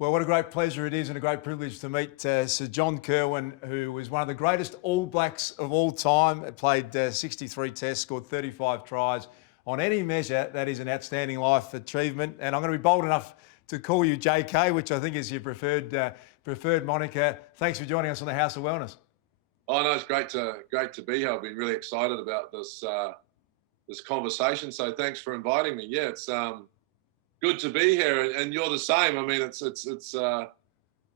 Well, what a great pleasure it is and a great privilege to meet Sir John Kirwin, who was one of the greatest All Blacks of all time. Played 63 tests, scored 35 tries. On any measure, that is an outstanding life achievement. And I'm going to be bold enough to call you JK, which I think is your preferred moniker. Thanks for joining us on the House of Wellness. Oh no, it's great to be here. I've been really excited about this conversation. So thanks for inviting me. Yeah, it's good to be here, and you're the same. I mean, it's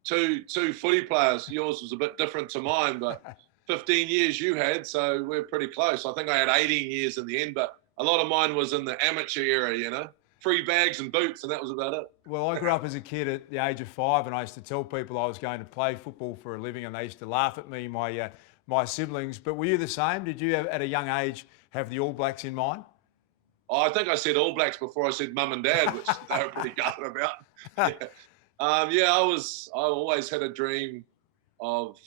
two footy players. Yours was a bit different to mine, but 15 years you had, so we're pretty close. I think I had 18 years in the end, but a lot of mine was in the amateur era, free bags and boots, and that was about it. Well, I grew up as a kid at the age of 5, and I used to tell people I was going to play football for a living, and they used to laugh at me, my siblings. But were you the same? Did you, at a young age, have the All Blacks in mind? Oh, I think I said All Blacks before I said Mum and Dad, which they were pretty gutted about. Yeah, I always had a dream of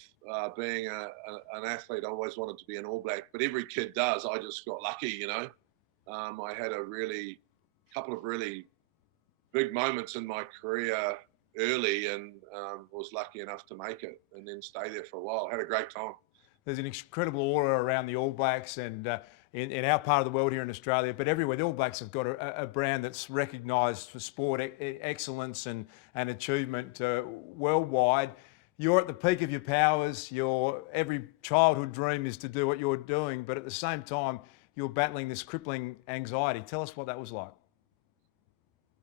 being an athlete. I always wanted to be an All Black, but every kid does. I just got lucky, I had a couple of really big moments in my career early, and was lucky enough to make it and then stay there for a while. I had a great time. There's an incredible aura around the All Blacks, and in our part of the world here in Australia, but everywhere, the All Blacks have got a brand that's recognised for sport excellence and achievement worldwide. You're at the peak of your powers. Every childhood dream is to do what you're doing, but at the same time, you're battling this crippling anxiety. Tell us what that was like.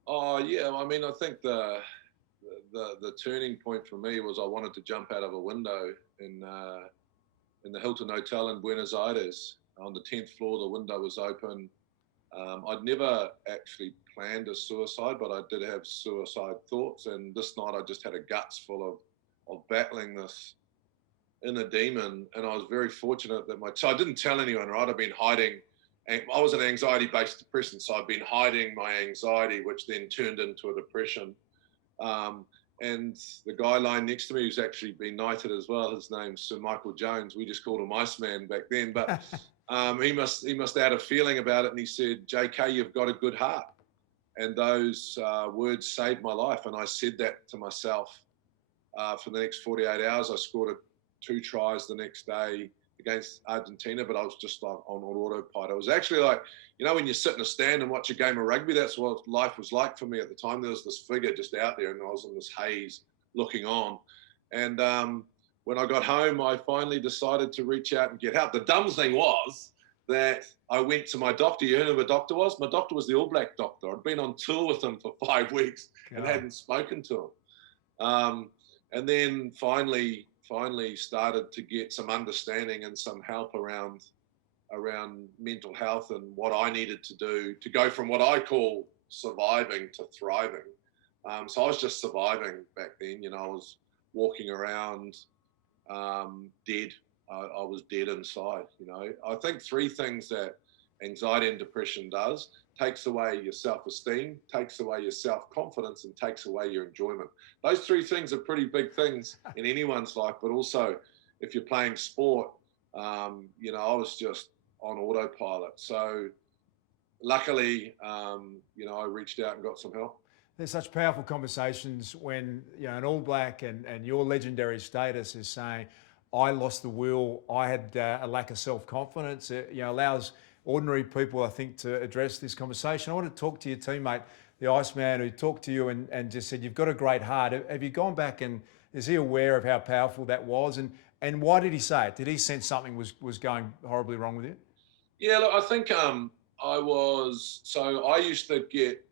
Oh yeah, I mean, I think the turning point for me was I wanted to jump out of a window in the Hilton Hotel in Buenos Aires. On the 10th floor, the window was open. I'd never actually planned a suicide, but I did have suicide thoughts. And this night I just had a guts full of battling this inner demon. And I was very fortunate that so I didn't tell anyone, right? I've been hiding. And I was an anxiety-based depression, so I've been hiding my anxiety, which then turned into a depression. And the guy lying next to me, who's actually been knighted as well, his name's Sir Michael Jones. We just called him Iceman back then, but he must have had a feeling about it, and he said, "JK, you've got a good heart." And those words saved my life, and I said that to myself for the next 48 hours. I scored 2 tries the next day against Argentina, but I was just like on autopilot. It was actually like, when you sit in a stand and watch a game of rugby, that's what life was like for me at the time. There was this figure just out there, and I was in this haze looking on. And when I got home, I finally decided to reach out and get help. The dumb thing was that I went to my doctor. You heard who my doctor was? My doctor was the All Black doctor. I'd been on tour with him for 5 weeks and hadn't spoken to him. And then finally started to get some understanding and some help around mental health and what I needed to do to go from what I call surviving to thriving. So I was just surviving back then. I was walking around dead. I was dead inside. I think 3 things that anxiety and depression does: takes away your self-esteem, takes away your self-confidence, and takes away your enjoyment. Those 3 things are pretty big things in anyone's life, but also if you're playing sport, I was just on autopilot. So luckily, I reached out and got some help. There's such powerful conversations when an All Black and your legendary status is saying, I lost the will, I had a lack of self-confidence. It allows ordinary people, I think, to address this conversation. I want to talk to your teammate, the Iceman, who talked to you and just said, you've got a great heart. Have you gone back, and is he aware of how powerful that was? And why did he say it? Did he sense something was going horribly wrong with you? Yeah, look, I think I used to get,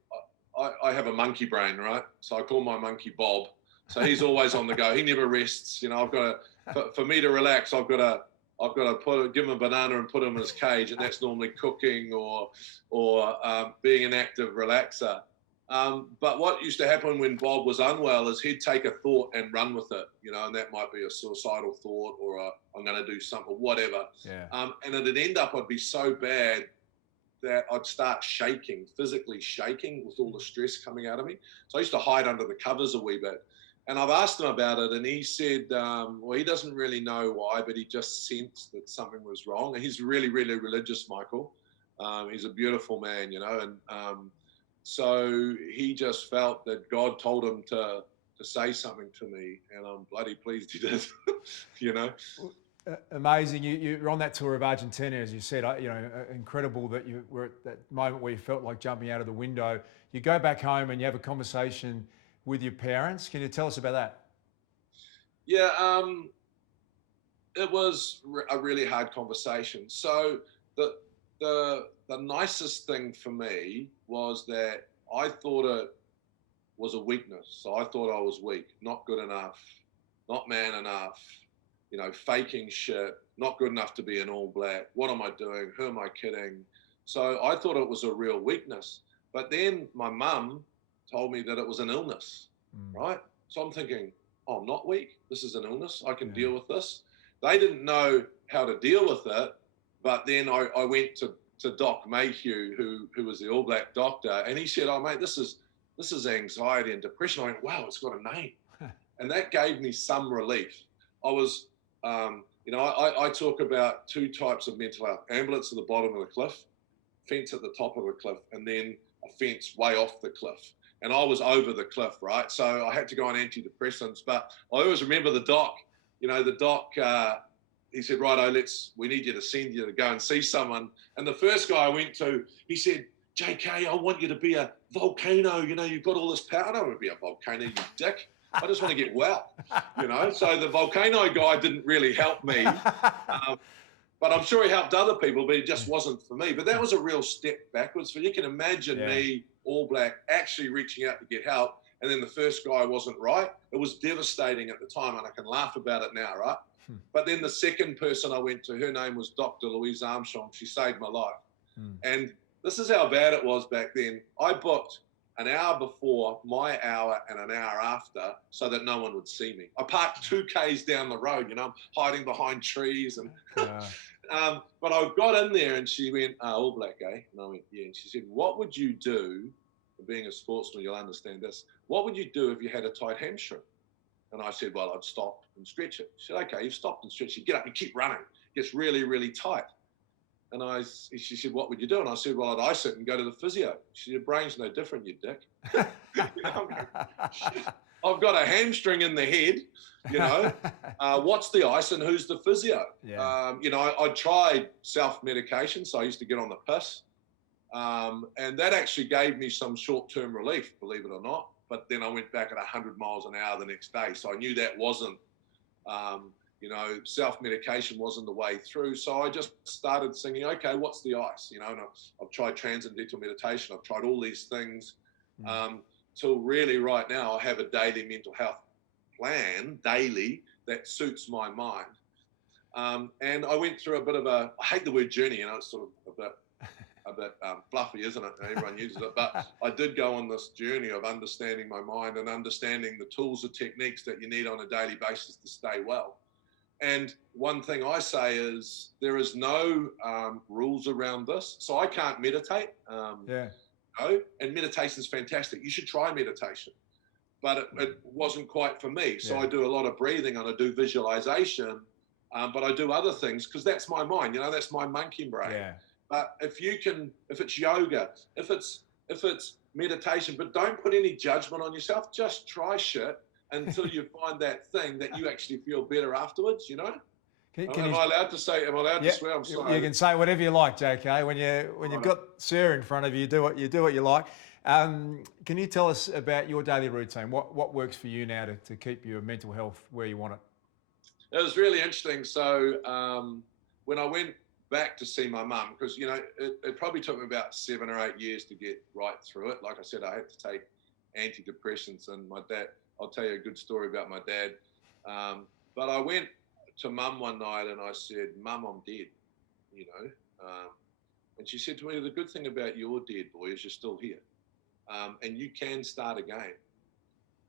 I have a monkey brain, right? So I call my monkey Bob. So he's always on the go. He never rests. I've got to, for me to relax, I've got to give him a banana and put him in his cage, and that's normally cooking or being an active relaxer. But what used to happen when Bob was unwell is he'd take a thought and run with it, and that might be a suicidal thought or I'm going to do something, whatever. Yeah. And it'd end up, I'd be so bad that I'd start shaking, physically shaking with all the stress coming out of me. So I used to hide under the covers a wee bit. And I've asked him about it, and he said, well, he doesn't really know why, but he just sensed that something was wrong. And he's really, really religious, Michael. He's a beautiful man, and so he just felt that God told him to to say something to me, and I'm bloody pleased he did. You know. Amazing. You're on that tour of Argentina, as you said. Incredible that you were at that moment where you felt like jumping out of the window. You go back home and you have a conversation with your parents. Can you tell us about that? Yeah, it was a really hard conversation. So the nicest thing for me was that I thought it was a weakness. So I thought I was weak, not good enough, not man enough, faking shit, not good enough to be an All Black. What am I doing? Who am I kidding? So I thought it was a real weakness. But then my mum told me that it was an illness, right? So I'm thinking, oh, I'm not weak. This is an illness. I can deal with this. They didn't know how to deal with it. But then I went to Doc Mayhew, who was the All Black doctor, and he said, oh, mate, this is anxiety and depression. I went, wow, it's got a name. And that gave me some relief. I was, I talk about two types of mental health: ambulance at the bottom of the cliff, fence at the top of the cliff, and then a fence way off the cliff. And I was over the cliff, right? So I had to go on antidepressants. But I always remember the doc, he said, righto, we need you to send you to go and see someone. And the first guy I went to, he said, JK, I want you to be a volcano. You've got all this power. I don't want to be a volcano, you dick. I just want to get well, So the volcano guy didn't really help me. But I'm sure he helped other people, but it just wasn't for me. But that was a real step backwards. So you can imagine me, All Black, actually reaching out to get help. And then the first guy wasn't right. It was devastating at the time, and I can laugh about it now, right? But then the second person I went to, her name was Dr. Louise Armstrong. She saved my life. And this is how bad it was back then. I booked an hour before my hour and an hour after so that no one would see me. I parked 2 Ks down the road, I'm hiding behind trees. And but I got in there and she went, All Black, eh? And I went, yeah. And she said, what would you do, being a sportsman, you'll understand this, what would you do if you had a tight hamstring? And I said, well, I'd stop and stretch it. She said, okay, you've stopped and stretched it. Get up and keep running. It gets really, really tight. And she said, what would you do? And I said, well, I'd ice it and go to the physio. She said, your brain's no different, you dick. I've got a hamstring in the head, what's the ice and who's the physio? Yeah. I tried self-medication, so I used to get on the piss. And that actually gave me some short-term relief, believe it or not. But then I went back at 100 miles an hour the next day. So I knew that wasn't, self-medication wasn't the way through. So I just started thinking, okay, what's the ice? And I've tried transcendental meditation. I've tried all these things till really right now I have a daily mental health plan, that suits my mind. And I went through a bit of I hate the word journey, it's sort of a bit fluffy, isn't it? Everyone uses it. But I did go on this journey of understanding my mind and understanding the tools and techniques that you need on a daily basis to stay well. And one thing I say is there is no rules around this. So I can't meditate. And meditation is fantastic. You should try meditation. But it wasn't quite for me. So I do a lot of breathing and I do visualization. But I do other things because that's my mind. That's my monkey brain. Yeah. But if it's yoga, if it's meditation, but don't put any judgment on yourself. Just try shit until you find that thing that you actually feel better afterwards. Am I allowed to say? Am I allowed to swear? I'm sorry. You can say whatever you like, JK. When you've got Sarah in front of you, do what you like. Can you tell us about your daily routine? What works for you now to keep your mental health where you want it? It was really interesting. So when I went back to see my mum, because it probably took me about 7 or 8 years to get right through it. Like I said, I had to take antidepressants, and my dad, I'll tell you a good story about my dad. But I went to mum one night and I said, Mum, I'm dead, and she said to me, the good thing about your dead, boy, is you're still here, and you can start again.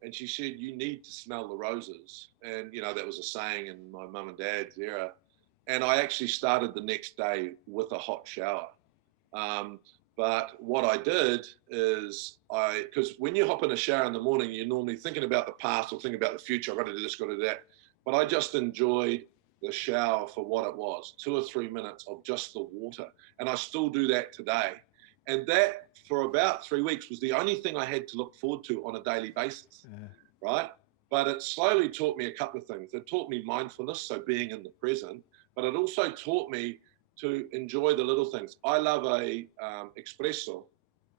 And she said, you need to smell the roses. And that was a saying in my mum and dad's era. And I actually started the next day with a hot shower. But what I did is because when you hop in a shower in the morning, you're normally thinking about the past or thinking about the future. I've got to do this, got to do that. But I just enjoyed the shower for what it was, 2 or 3 minutes of just the water. And I still do that today. And that, for about 3 weeks, was the only thing I had to look forward to on a daily basis. Yeah. right? But it slowly taught me a couple of things. It taught me mindfulness, so being in the present, but it also taught me to enjoy the little things. I love a espresso,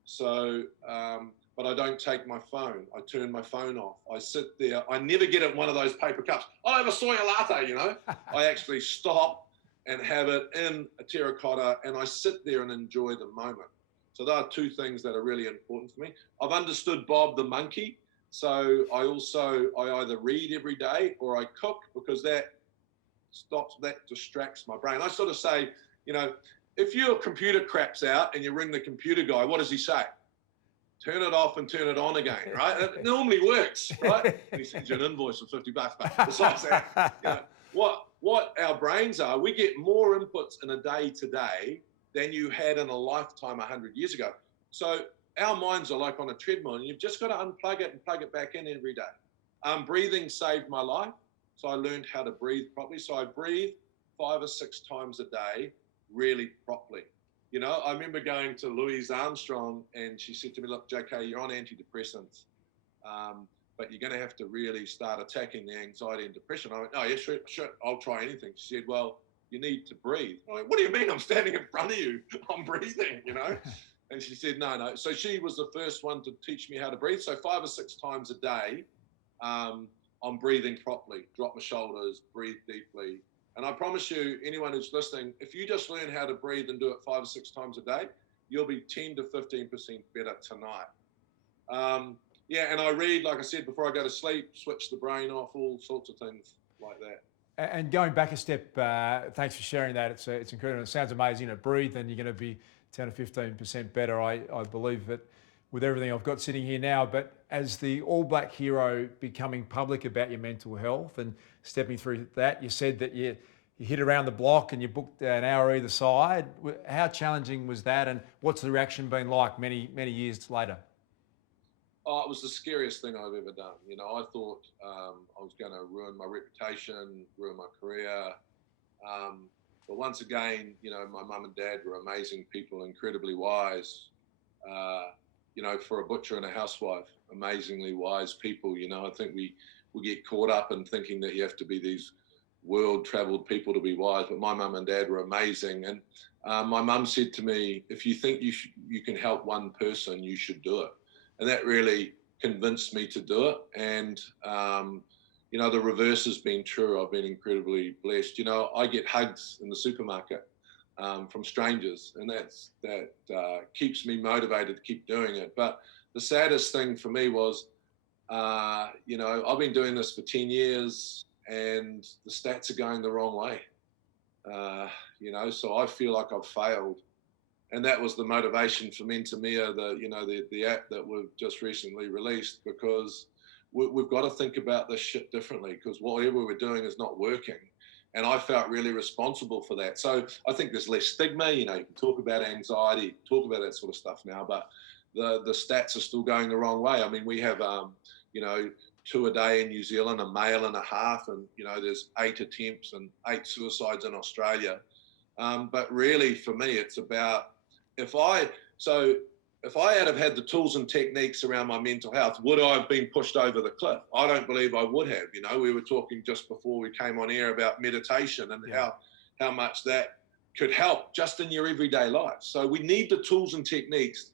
so, but I don't take my phone. I turn my phone off. I sit there. I never get it in one of those paper cups. I'll have a soy latte, you know. I actually stop and have it in a terracotta, and I sit there and enjoy the moment. So there are two things that are really important for me. I've understood Bob the monkey. So I either read every day or I cook, because that distracts my brain. I sort of say, you know, if your computer craps out and you ring the computer guy, what does he say? Turn it off and turn it on again, right? It normally works, right? And he sends you an invoice of $50. But besides that, you know, what our brains are, we get more inputs in a day today than you had in a lifetime 100 years ago. So our minds are like on a treadmill, and you've just got to unplug it and plug it back in every day. Breathing saved my life, so I learned how to breathe properly. So I breathe 5 or 6 times a day, really properly. You know, I remember going to Louise Armstrong, and she said to me, "Look, JK, you're on antidepressants, but you're going to have to really start attacking the anxiety and depression." I went, "Oh, yeah, sure, I'll try anything." She said, "Well, you need to breathe." I went, "What do you mean? I'm standing in front of you. I'm breathing, you know?" And she said, no. So she was the first one to teach me how to breathe. So 5 or 6 times a day, I'm breathing properly, drop my shoulders, breathe deeply. And I promise you, anyone who's listening, if you just learn how to breathe and do it 5 or 6 times a day, you'll be 10 to 15% better tonight. Yeah, and I read, like I said, before I go to sleep, switch the brain off, all sorts of things like that. And going back a step, thanks for sharing that. It's incredible. It sounds amazing. You know, breathe, and you're going to be 10 or 15% better. I believe that with everything I've got sitting here now. But as the All Black hero, becoming public about your mental health and stepping through that, you said that you hit around the block and you booked an hour either side. How challenging was that, and what's the reaction been like many years later? Oh, it was the scariest thing I've ever done. You know, I thought I was going to ruin my reputation, ruin my career. But once again, you know, my mum and dad were amazing people, incredibly wise. You know, for a butcher and a housewife, amazingly wise people. You know, I think we get caught up in thinking that you have to be these world-traveled people to be wise. But my mum and dad were amazing. And my mum said to me, "If you think you can help one person, you should do it." And that really convinced me to do it. And you know, the reverse has been true. I've been incredibly blessed. You know, I get hugs in the supermarket from strangers, and that keeps me motivated to keep doing it. But the saddest thing for me was, you know, I've been doing this for 10 years, and the stats are going the wrong way. You know, so I feel like I've failed. And that was the motivation for Mentomia, the app that we've just recently released, because we've got to think about this shit differently, because whatever we're doing is not working. And I felt really responsible for that. So I think there's less stigma. You know, you can talk about anxiety, talk about that sort of stuff now, but the stats are still going the wrong way. I mean, we have, you know, 2 a day in New Zealand, a male and a half, and, you know, there's 8 attempts and 8 suicides in Australia. But really, for me, it's about, if I had have had the tools and techniques around my mental health, would I have been pushed over the cliff? I don't believe I would have. You know, we were talking just before we came on air about meditation and how much that could help just in your everyday life. So we need the tools and techniques,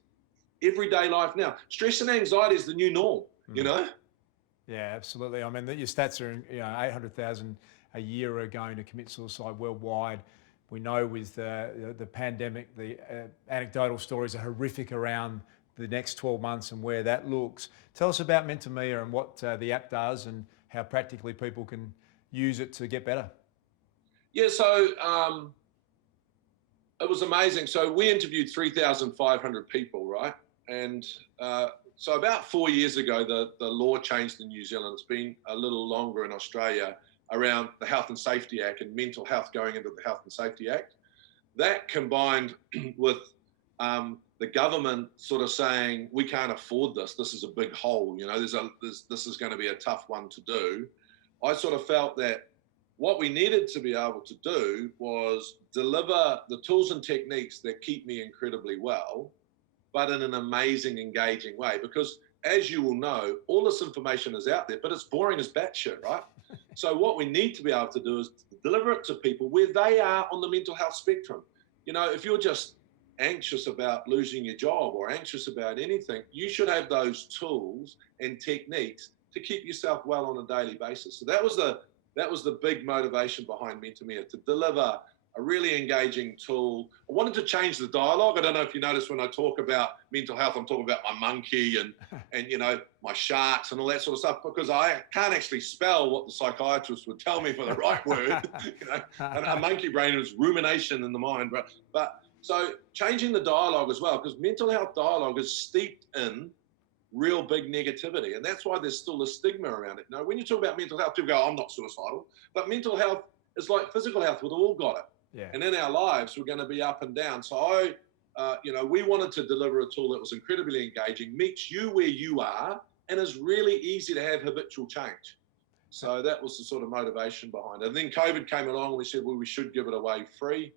everyday life now. Stress and anxiety is the new norm, you know? Yeah, absolutely. I mean, your stats are, you know, 800,000 a year are going to commit suicide worldwide. We know with the pandemic, the anecdotal stories are horrific around the next 12 months and where that looks. Tell us about Mentomia and what the app does and how practically people can use it to get better. Yeah, so it was amazing. So we interviewed 3,500 people, right? And so about 4 years ago, the law changed in New Zealand. It's been a little longer in Australia, around the Health and Safety Act and mental health going into the Health and Safety Act. That combined with the government sort of saying, we can't afford this. This is a big hole. You know, this is going to be a tough one to do. I sort of felt that what we needed to be able to do was deliver the tools and techniques that keep me incredibly well, but in an amazing, engaging way. Because as you will know, all this information is out there, but it's boring as batshit, right? So what we need to be able to do is deliver it to people where they are on the mental health spectrum. You know, if you're just anxious about losing your job or anxious about anything, you should have those tools and techniques to keep yourself well on a daily basis. So that was the big motivation behind Mentor, to deliver a really engaging tool. I wanted to change the dialogue. I don't know if you notice when I talk about mental health, I'm talking about my monkey and you know, my sharks and all that sort of stuff, because I can't actually spell what the psychiatrist would tell me for the right word. You know, a monkey brain is rumination in the mind, but so changing the dialogue as well, because mental health dialogue is steeped in real big negativity, and that's why there's still a stigma around it. Now, when you talk about mental health, people go, "I'm not suicidal," but mental health is like physical health. We've all got it. Yeah. And in our lives, we're going to be up and down. So you know, we wanted to deliver a tool that was incredibly engaging, meets you where you are, and is really easy to have habitual change. So that was the sort of motivation behind it. And then COVID came along and we said, well, we should give it away free.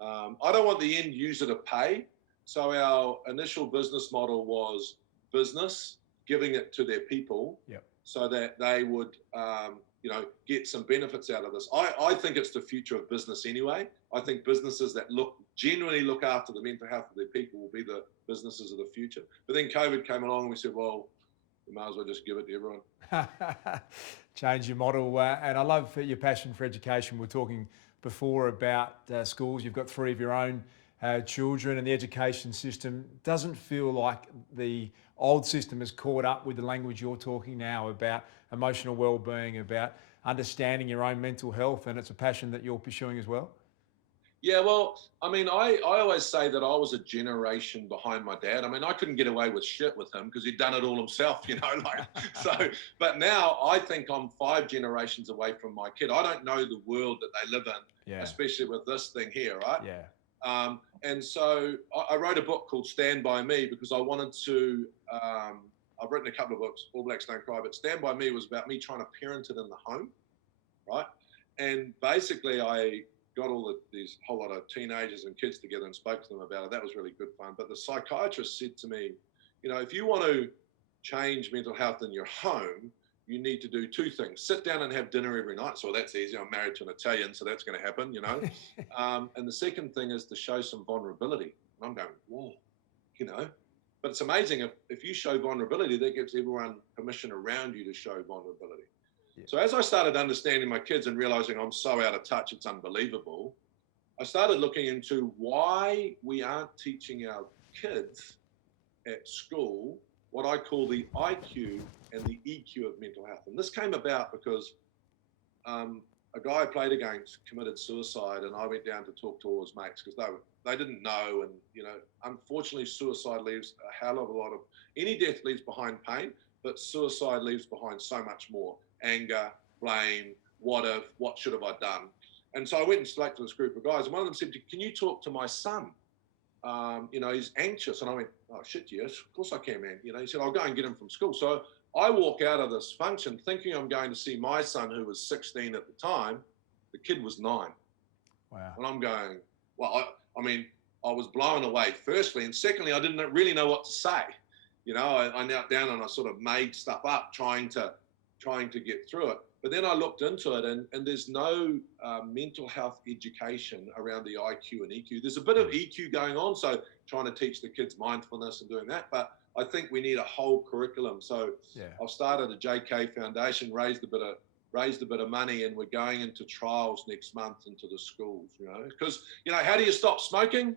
I don't want the end user to pay. So our initial business model was business giving it to their people, so that they would you know, get some benefits out of this. I think it's the future of business anyway. I think businesses that genuinely look after the mental health of their people will be the businesses of the future. But then COVID came along and we said, well, we might as well just give it to everyone. Change your model. And I love your passion for education. We're talking before about schools. You've got 3 of your own children, and the education system doesn't feel like the old system has caught up with the language you're talking now about emotional well-being, about understanding your own mental health, and it's a passion that you're pursuing as well? Yeah, well, I mean, I always say that I was a generation behind my dad. I mean, I couldn't get away with shit with him because he'd done it all himself, you know, like, so, but now I think I'm 5 generations away from my kid. I don't know the world that they live in, especially with this thing here, right? Yeah. And so I wrote a book called Stand By Me because I wanted to, I've written a couple of books, All Blacks Don't Cry, but Stand By Me was about me trying to parent it in the home, right? And basically I got these whole lot of teenagers and kids together and spoke to them about it. That was really good fun. But the psychiatrist said to me, you know, if you want to change mental health in your home, you need to do 2 things. Sit down and have dinner every night. So that's easy. I'm married to an Italian, so that's going to happen, you know. And the second thing is to show some vulnerability. And I'm going, whoa, you know. But it's amazing if you show vulnerability, that gives everyone permission around you to show vulnerability. Yeah. So as I started understanding my kids and realizing I'm so out of touch, it's unbelievable, I started looking into why we aren't teaching our kids at school what I call the IQ and the EQ of mental health. And this came about because a guy I played against committed suicide, and I went down to talk to all his mates because they didn't know. And, you know, unfortunately, suicide leaves a hell of a lot of, any death leaves behind pain, but suicide leaves behind so much more: anger, blame, what if, what should have I done? And so I went and spoke to this group of guys, and one of them said, can you talk to my son? You know, he's anxious. And I went, oh shit, yes, of course I can, man. You know, he said, I'll go and get him from school. So I walk out of this function thinking I'm going to see my son, who was 16 at the time. The kid was 9. Wow. And I'm going, well, I mean, I was blown away, firstly. And secondly, I didn't really know what to say. You know, I knelt down and I sort of made stuff up, trying to get through it. But then I looked into it, and there's no mental health education around the IQ and EQ. There's a bit of EQ going on, so trying to teach the kids mindfulness and doing that. But I think we need a whole curriculum. So I've started a JK Foundation, raised a bit of money, and we're going into trials next month into the schools. You know, because, you know, how do you stop smoking?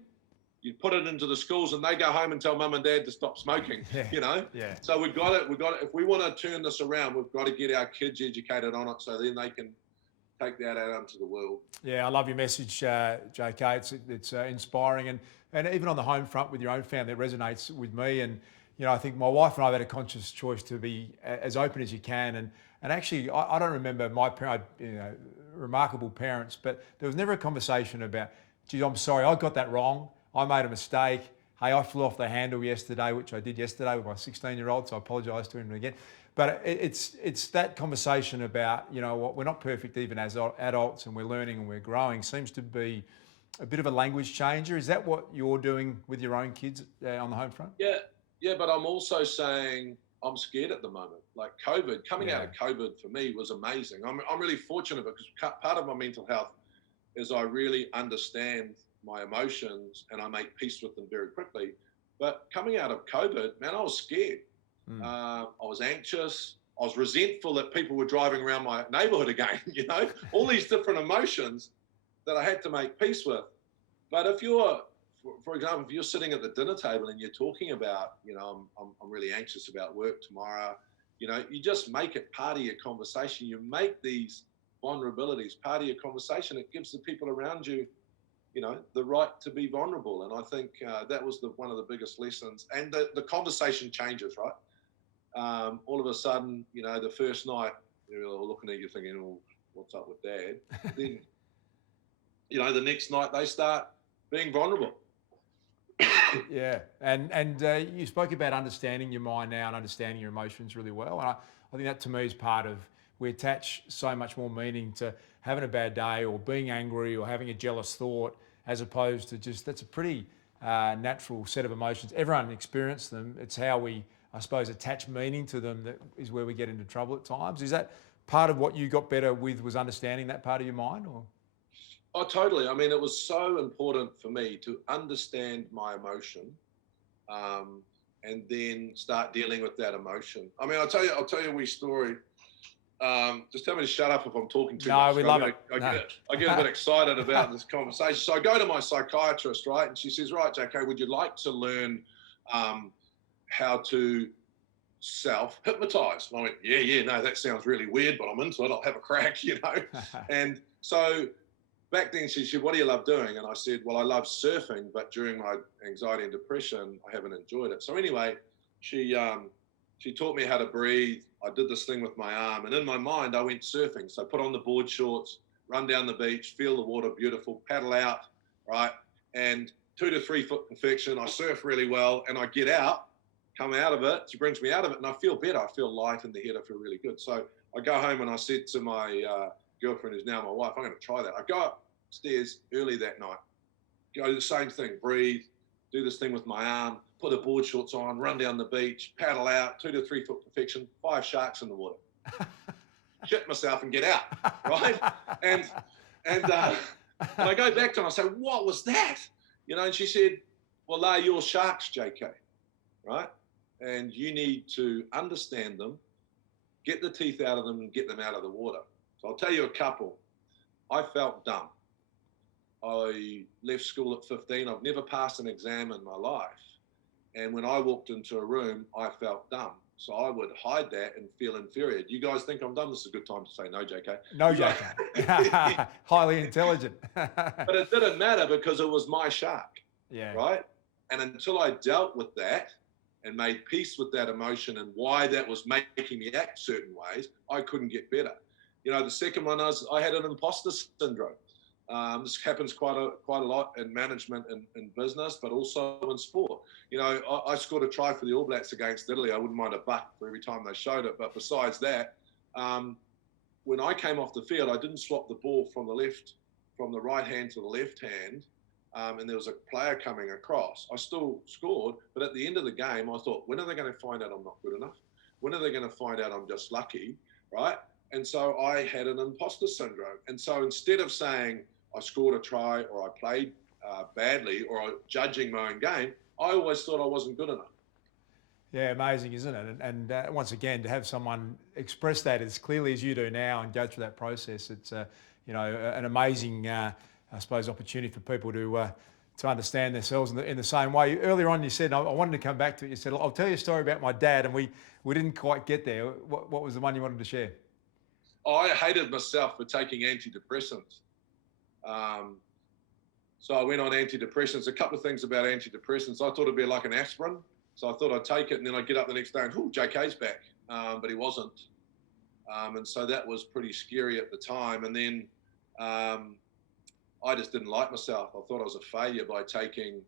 You put it into the schools and they go home and tell mum and dad to stop smoking, you know? So we've got it. If we want to turn this around, we've got to get our kids educated on it so then they can take that out into the world. Yeah, I love your message, JK. It's inspiring. And even on the home front with your own family, it resonates with me. And, you know, I think my wife and I have had a conscious choice to be as open as you can. And actually, I don't remember my parents, you know, remarkable parents, but there was never a conversation about, gee, I'm sorry, I got that wrong. I made a mistake. Hey, I flew off the handle yesterday, which I did yesterday with my 16-year-old, so I apologise to him again. But it's that conversation about, you know what, we're not perfect even as adults, and we're learning and we're growing, seems to be a bit of a language changer. Is that what you're doing with your own kids on the home front? Yeah, but I'm also saying I'm scared at the moment. Like COVID, coming out of COVID for me was amazing. I'm really fortunate because part of my mental health is I really understand my emotions and I make peace with them very quickly. But coming out of COVID, man, I was scared. I was anxious. I was resentful that people were driving around my neighborhood again, you know, all these different emotions that I had to make peace with. But if you're, for example, if you're sitting at the dinner table and you're talking about, you know, I'm really anxious about work tomorrow, you know, you just make it part of your conversation. You make these vulnerabilities part of your conversation. It gives the people around you, you know, the right to be vulnerable. And I think that was one of the biggest lessons. And the conversation changes, right? All of a sudden, you know, the first night, you're looking at you thinking, oh, what's up with Dad? Then, you know, the next night they start being vulnerable. Yeah, and you spoke about understanding your mind now and understanding your emotions really well. And I think that to me is part of, we attach so much more meaning to having a bad day or being angry or having a jealous thought, as opposed to just, that's a pretty natural set of emotions. Everyone experiences them. It's how we, I suppose, attach meaning to them that is where we get into trouble at times. Is that part of what you got better with, was understanding that part of your mind? Or? Oh, totally. I mean, it was so important for me to understand my emotion, and then start dealing with that emotion. I mean, I'll tell you a wee story. Just tell me to shut up if I'm talking too much. No, we love it. I get a bit excited about this conversation. So I go to my psychiatrist, right? And she says, right, JK, would you like to learn how to self-hypnotize? And I went, yeah, no, that sounds really weird, but I'm into it. I'll have a crack, you know? And so back then she said, what do you love doing? And I said, well, I love surfing, but during my anxiety and depression, I haven't enjoyed it. So anyway, she taught me how to breathe. I did this thing with my arm, and in my mind, I went surfing. So put on the board shorts, run down the beach, feel the water beautiful, paddle out, right? And 2 to 3 foot perfection. I surf really well, and I get out, come out of it. She brings me out of it, and I feel better. I feel light in the head. I feel really good. So I go home and I said to my girlfriend, who's now my wife, I'm going to try that. I go upstairs early that night, go do the same thing, breathe, do this thing with my arm, put the board shorts on, run down the beach, paddle out, 2 to 3 foot perfection, 5 sharks in the water. Shit myself and get out, right? And I go back to her and I say, what was that? You know, and she said, well, they're your sharks, JK, right? And you need to understand them, get the teeth out of them and get them out of the water. So I'll tell you a couple. I felt dumb. I left school at 15. I've never passed an exam in my life. And when I walked into a room, I felt dumb. So I would hide that and feel inferior. Do you guys think I'm dumb? This is a good time to say no, JK. No, JK. Highly intelligent. But it didn't matter because it was my shark, right? And until I dealt with that and made peace with that emotion and why that was making me act certain ways, I couldn't get better. You know, the second one is I had an imposter syndrome. This happens quite a lot in management and in business, but also in sport. You know, I scored a try for the All Blacks against Italy. I wouldn't mind a buck for every time they showed it. But besides that, when I came off the field, I didn't swap the ball from the right hand to the left hand, and there was a player coming across. I still scored, but at the end of the game, I thought, when are they going to find out I'm not good enough? When are they going to find out I'm just lucky, right? And so I had an imposter syndrome. And so instead of saying I scored a try or I played badly or judging my own game, I always thought I wasn't good enough. Yeah, amazing, isn't it? And once again, to have someone express that as clearly as you do now and go through that process, it's you know, an amazing, I suppose, opportunity for people to understand themselves in the same way. Earlier on, you said, I wanted to come back to it. You said, I'll tell you a story about my dad, and we didn't quite get there. What was the one you wanted to share? I hated myself for taking antidepressants. So I went on antidepressants. A couple of things about antidepressants. I thought it'd be like an aspirin. So I thought I'd take it and then I'd get up the next day and, JK's back. But he wasn't. And so that was pretty scary at the time. And then I just didn't like myself. I thought I was a failure by taking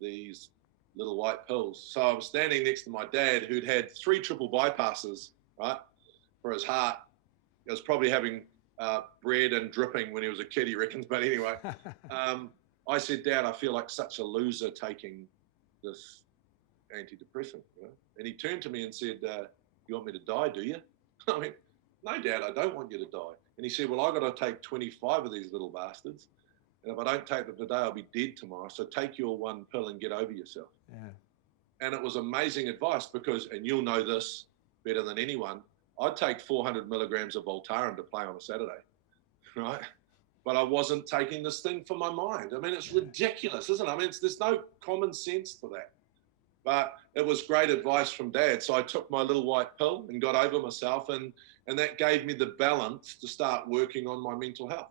these little white pills. So I was standing next to my dad, who'd had 3 triple bypasses, right, for his heart. He was probably having bread and dripping when he was a kid, he reckons. But anyway, I said, Dad, I feel like such a loser taking this antidepressant. You know? And he turned to me and said, you want me to die, do you? I mean, no, Dad, I don't want you to die. And he said, well, I've got to take 25 of these little bastards. And if I don't take them today, I'll be dead tomorrow. So take your one pill and get over yourself. Yeah. And it was amazing advice because, and you'll know this better than anyone, I'd take 400 milligrams of Voltaren to play on a Saturday, right? But I wasn't taking this thing for my mind. I mean, it's ridiculous, isn't it? I mean, there's no common sense to that. But it was great advice from Dad. So I took my little white pill and got over myself, and that gave me the balance to start working on my mental health.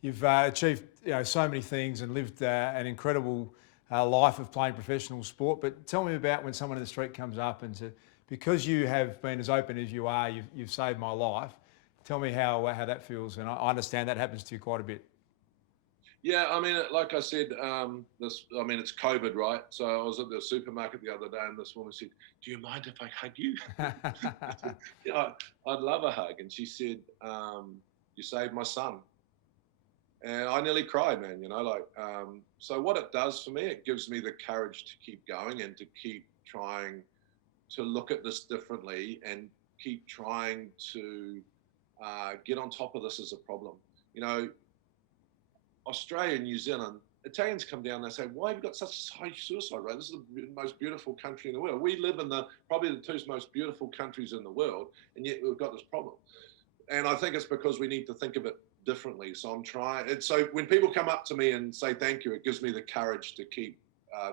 You've achieved so many things and lived an incredible life of playing professional sport. But tell me about when someone in the street comes up and says, because you have been as open as you are, you've saved my life. Tell me how that feels. And I understand that happens to you quite a bit. Yeah, I mean, like I said, it's COVID, right? So I was at the supermarket the other day and this woman said, do you mind if I hug you? Yeah, I'd love a hug. And she said, you saved my son. And I nearly cried, man, so what it does for me, it gives me the courage to keep going and to keep trying to look at this differently and keep trying to get on top of this as a problem. Australia and New Zealand, Italians come down and they say, why have you got such a high suicide rate? This is the most beautiful country in the world. We live in probably the two most beautiful countries in the world, and yet we've got this problem. And I think it's because we need to think of it differently. So I'm trying. And so when people come up to me and say thank you, it gives me the courage to keep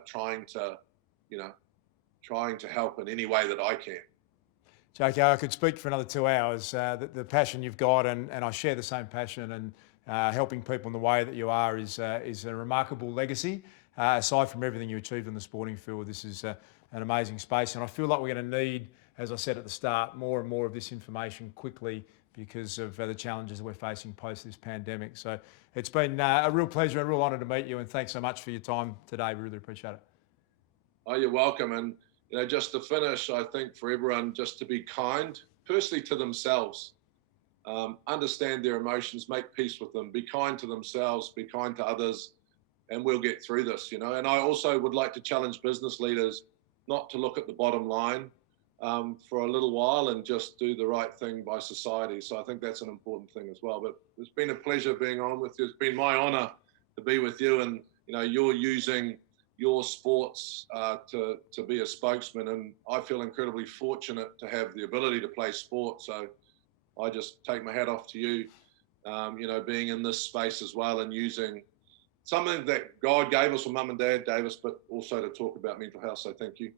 trying to help in any way that I can. JK, I could speak for another 2 hours. The passion you've got, and I share the same passion, and helping people in the way that you are is a remarkable legacy. Aside from everything you achieved in the sporting field, this is an amazing space. And I feel like we're going to need, as I said at the start, more and more of this information quickly because of the challenges that we're facing post this pandemic. So it's been a real pleasure and a real honour to meet you, and thanks so much for your time today. We really appreciate it. Oh, you're welcome. And just to finish, I think for everyone, just to be kind, firstly to themselves, understand their emotions, make peace with them, be kind to themselves, be kind to others, and we'll get through this, And I also would like to challenge business leaders not to look at the bottom line for a little while and just do the right thing by society. So I think that's an important thing as well. But it's been a pleasure being on with you. It's been my honour to be with you, and you're using your sports to be a spokesman, and I feel incredibly fortunate to have the ability to play sport. So I just take my hat off to you, being in this space as well and using something that God gave us, or Mum and Dad gave us, but also to talk about mental health. So thank you.